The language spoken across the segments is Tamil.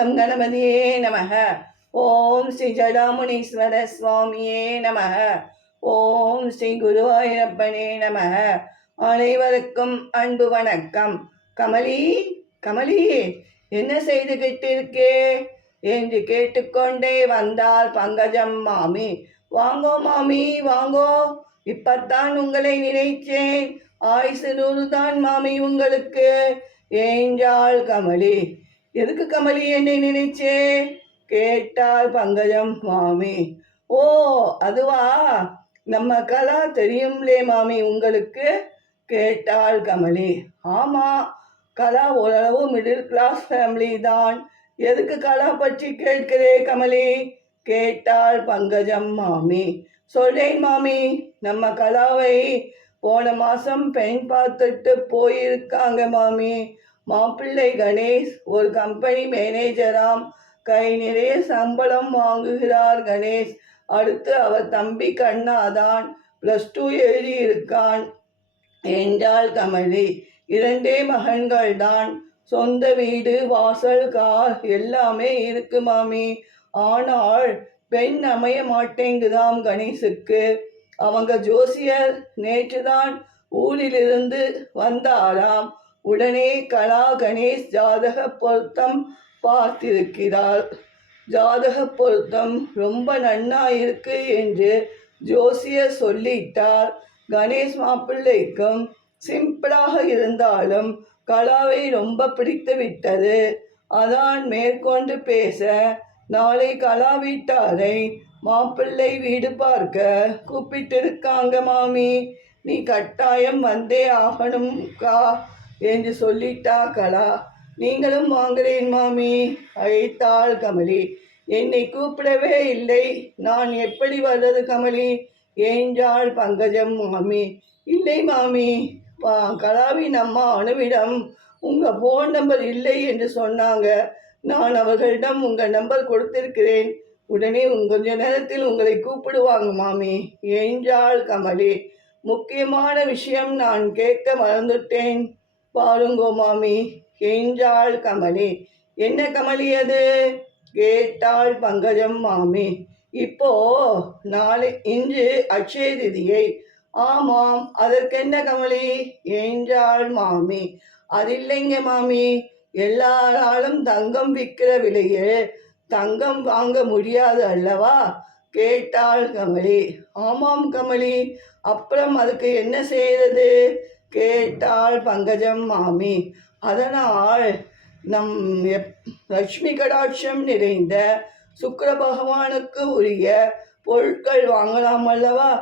கம் கணபதியே நமக. ஓம் ஸ்ரீ ஜடாமுனீஸ்வர சுவாமியே நமக. ஓம் ஸ்ரீ குருவாயூரப்பனே நமக. அனைவருக்கும் அன்பு வணக்கம். கமலி, கமலி, என்ன செய்துகிட்டு இருக்கே என்று கேட்டுக்கொண்டே வந்தால் பங்கஜம் மாமி. வாங்கோ மாமி, வாங்கோ, இப்பத்தான் உங்களை நினைச்சேன். ஆயுசு 100 தான் மாமி உங்களுக்கு என்றாள் கமலி. எதுக்கு கமலி என்னை நினைச்சே கேட்டாள் பங்கஜம் மாமி. ஓ, அதுவா, நம்ம கலா தெரியும்லே மாமி உங்களுக்கு கேட்டாள் கமலி. ஆமா, கலா ஓரளவு மிடில் கிளாஸ் ஃபேமிலி தான். எதுக்கு கலா பற்றி கேட்கிறே கமலி கேட்டாள் பங்கஜம் மாமி. சொல்றேன் மாமி, நம்ம கலாவை போன மாசம் பெண் பார்த்துட்டு போயிருக்காங்க மாமி. மாப்பிள்ளை கணேஷ் ஒரு கம்பெனி மேனேஜராம். கை நிறைய சம்பளம் வாங்குகிறார் கணேஷ். அடுத்து அவர் தம்பி கண்ணாதான் +2 எழுதியிருக்கான் என்றாள் கமலி. 2 மகன்கள் தான். சொந்த வீடு, வாசல், கார் எல்லாமே இருக்கு மாமி. ஆனால் பெண் அமைய மாட்டேங்குதாம் கணேஷுக்கு. அவங்க ஜோசியர் நேற்றுதான் ஊரிலிருந்து வந்தாராம். உடனே கலா கணேஷ் ஜாதக பொருத்தம் பார்த்திருக்கிறார். ஜாதக பொருத்தம் ரொம்ப நன்னா இருக்கு என்று ஜோசியர் சொல்லிட்டார். கணேஷ் மாப்பிள்ளைக்கும் சிம்பிளாக இருந்தாலும் கலாவை ரொம்ப பிடித்து விட்டது. அதான் மேற்கொண்டு பேச நாளை கலா வீட்டாரை மாப்பிள்ளை வீடு பார்க்க கூப்பிட்டிருக்காங்க மாமி. நீ கட்டாயம் வந்தே ஆகணும்க்கா என்று சொல்லிட்டா கலா. நீங்களும் வாங்குறேன் மாமி அழைத்தாள் கமலி. என்னை கூப்பிடவே இல்லை, நான் எப்படி வர்றது கமலி என்றாள் பங்கஜம் மாமி. இல்லை மாமி, கலாவின் அம்மா அனுவிடம் உங்கள் ஃபோன் நம்பர் இல்லை என்று சொன்னாங்க. நான் அவர்களிடம் உங்கள் நம்பர் கொடுத்திருக்கிறேன். உடனே கொஞ்ச நேரத்தில் உங்களை கூப்பிடுவாங்க மாமி என்றாள் கமலி. முக்கியமான விஷயம் நான் கேட்க மறந்துட்டேன் பாருங்கோ மாமி என்றாள் கமலி. என்ன கமலி அது கேட்டாள் பங்கஜம் மாமி. இப்போ இன்று அட்சய திதியை. ஆமாம், அதற்கென்ன கமலி என்றாள் மாமி. அதில்லைங்க மாமி, எல்லாராலும் தங்கம் விற்கிற விலையே தங்கம் வாங்க முடியாது அல்லவா கேட்டாள் கமலி. ஆமாம் கமலி, அப்புறம் அதுக்கு என்ன செய்யறது கேட்டாள் பங்கஜம் மாமி. அதனால் நம் லட்சுமி கடாட்சம் நிறைந்த சுக்கிர பகவானுக்கு உரிய பொருட்கள் வாங்கலாம் அல்லவா?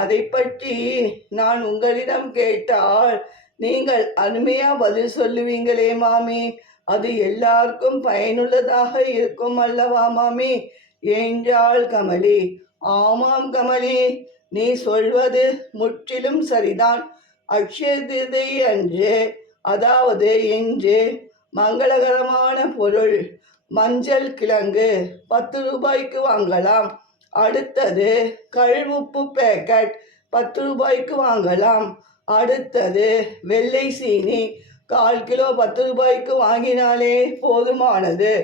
அதை பற்றி நான் உங்களிடம் கேட்டால் நீங்கள் அருமையா பதில் சொல்லுவீங்களே மாமி. அது எல்லாருக்கும் பயனுள்ளதாக இருக்கும் அல்லவா மாமி என்றாள் கமலி. ஆமாம் கமலி, நீ சொல்வது முற்றிலும் சரிதான். அட்சய திதி அன்று, அதாவது இன்று, மங்களகரமான பொருள் மஞ்சள் கிழங்கு 10 ரூபாய்க்கு வாங்கலாம். அடுத்தது கழுவுப்பு பேக்கெட் 10 ரூபாய்க்கு வாங்கலாம். அடுத்தது வெள்ளை சீனி 1/4 கிலோ 10 ரூபாய்க்கு வாங்கினாலே போதுமானது.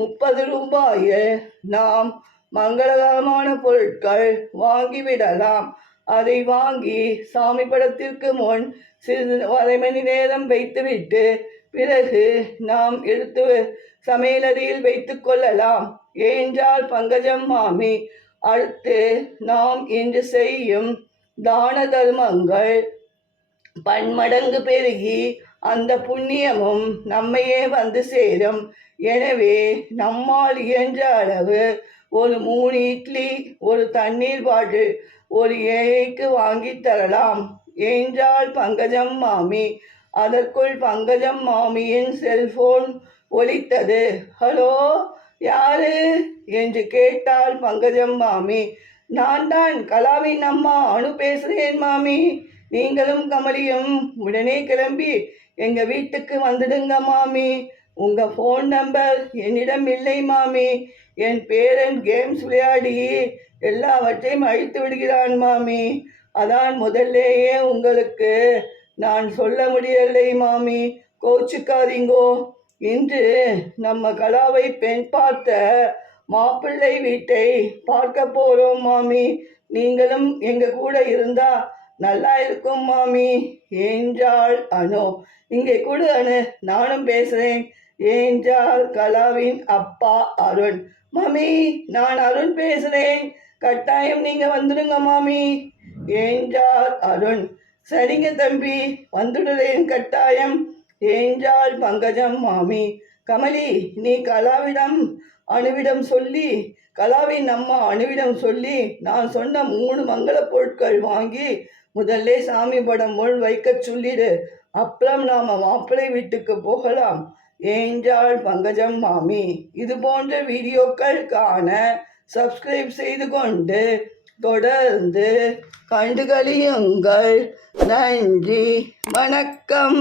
30 ரூபாயில் நாம் மங்களகரமான பொருட்கள் வாங்கிவிடலாம். அதை வாங்கி சாமி படத்திற்கு முன் சிறிது 1/2 மணி நேரம் வைத்துவிட்டு பிறகு நாம் எடுத்து சமையலறையில் வைத்து கொள்ளலாம் என்றாள் பங்கஜம் மாமி. அடுத்து நாம் இன்று செய்யும் தான தர்மங்கள் பன்மடங்கு பெருகி அந்த புண்ணியமும் நம்மையே வந்து சேரும். எனவே நம்மால் இயன்ற அளவு ஒரு 3 இட்லி, ஒரு தண்ணீர் பாட்டில் ஒரு ஏழைக்கு வாங்கி தரலாம் என்றாள் பங்கஜம் மாமி. அதற்குள் பங்கஜம் மாமியின் செல்போன் ஒலித்தது. ஹலோ, யாரு என்று கேட்டாள் பங்கஜம் மாமி. நான் தான் கலாவின் அம்மா அனு பேசுகிறேன் மாமி. நீங்களும் கமலியும் உடனே கிளம்பி எங்கள் வீட்டுக்கு வந்துடுங்க மாமி. உங்கள் ஃபோன் நம்பர் என்னிடம் இல்லை மாமி. என் பேரன் கேம்ஸ் விளையாடி எல்லாவற்றையும் அழித்து விடுகிறான் மாமி. அதான் முதல்லேயே உங்களுக்கு நான் சொல்ல முடியலை மாமி, கோச்சுக்காதீங்கோ இன்று நம்ம கலாவை பெண் பார்த்த மாப்பிள்ளை வீட்டை பார்க்க போறோம் மாமி. நீங்களும் எங்க கூட இருந்தா நல்லா இருக்கும் மாமி என்றாள் அனு. இங்கே கூட அனு, நானும் பேசுறேன் என்றாள் கலாவின் அப்பா அருண். மாமி, நான் அருண் பேசுறேன், கட்டாயம் நீங்க வந்துடுங்க மாமி என்றார் அருண். சரிங்க தம்பி, வந்துடுறேன் கட்டாயம் என்றாள் பங்கஜம் மாமி. கமலி, நீ கலாவிடம் அணுவிடம் சொல்லி, கலாவின் அம்மா அணுவிடம் சொல்லி நான் சொன்ன 3 மங்கள பொருட்கள் வாங்கி முதல்ல சாமி படம் முன் வைக்க சொல்லிடு, அப்புறம் நாம மாப்பிள்ளை வீட்டுக்கு போகலாம் என்றாள் பங்கஜம் மாமி. இது போன்ற வீடியோக்கள் காண சப்ஸ்கிரைப் செய்து கொண்டு தொடர்ந்து கண்டுகளியுங்கள். நன்றி, வணக்கம்.